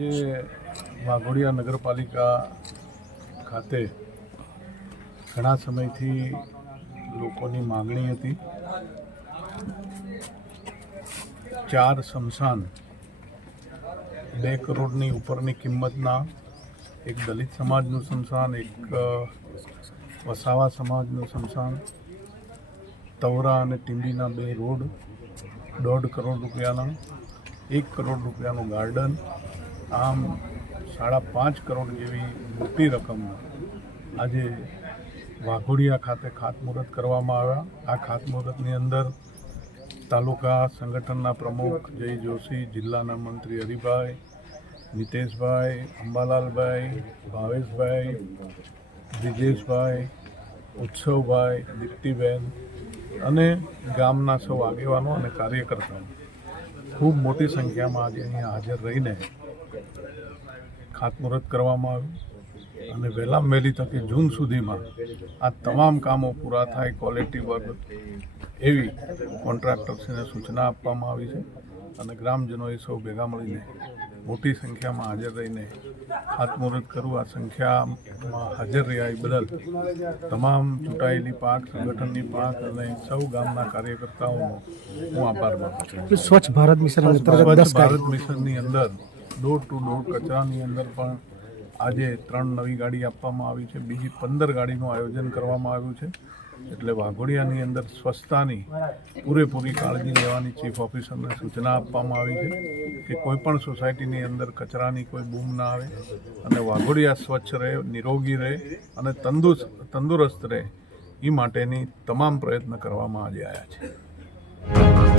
જે વાઘોડિયા નગરપાલિકા ખાતે ઘણા સમયથી લોકોની માગણી હતી 4 સ્મશાન 2 કરોડની ઉપરની કિંમતના, એક દલિત સમાજનું સ્મશાન, એક વસાવા સમાજનું સ્મશાન, તવરા અને ટીંબીના 2 રોડ, 1.5 કરોડ રૂપિયાના, 1 કરોડ રૂપિયાનું ગાર્ડન, આમ 5.5 કરોડ જેવી મોટી રકમ આજે વાઘોડિયા ખાતે ખાતમુહૂર્ત કરવામાં આવ્યા. આ ખાતમુહૂર્તની અંદર તાલુકા સંગઠનના પ્રમુખ જય જોશી, જિલ્લાના મંત્રી હરિભાઈ, નીતેશભાઈ, અંબાલાલભાઈ, ભાવેશભાઈ, બ્રિજેશભાઈ, ઉત્સવભાઈ, દીપ્તિબેન અને ગામના સૌ આગેવાનો અને કાર્યકર્તાઓ ખૂબ મોટી સંખ્યામાં આજે અહીંયા હાજર રહીને ખાતમુહૂર્ત કરવામાં આવ્યું અને વહેલામાં વહેલી તકે જૂન સુધીમાં આ તમામ કામો પૂરા થાય, ક્વોલિટી વર્ક એવી કોન્ટ્રાક્ટર્સને સૂચના આપવામાં આવી છે અને ગ્રામજનોએ સૌ ભેગા મળીને મોટી સંખ્યામાં હાજર રહીને ખાતમુહૂર્ત કરવું. આ સંખ્યામાં હાજર રહ્યા બદલ તમામ ચૂંટાયેલી પાંખ, સંગઠનની પાંખ અને સૌ ગામના કાર્યકર્તાઓનો હું આભાર માનું છું. સ્વચ્છ ભારત મિશન સ્વચ્છ ભારત મિશનની અંદર ડોર ટુ ડોર કચરાની અંદર પણ આજે 3 નવી ગાડી આપવામાં આવી છે, બીજી 15 ગાડીનું આયોજન કરવામાં આવ્યું છે. એટલે વાઘોડિયાની અંદર સ્વચ્છતાની પૂરેપૂરી કાળજી લેવાની ચીફ ઓફિસરને સૂચના આપવામાં આવી છે કે કોઈપણ સોસાયટીની અંદર કચરાની કોઈ બૂમ ના આવે અને વાઘોડિયા સ્વચ્છ રહે, નિરોગી રહે અને તંદુરસ્ત રહે એ માટેની તમામ પ્રયત્ન કરવામાં આજે આવ્યા છે.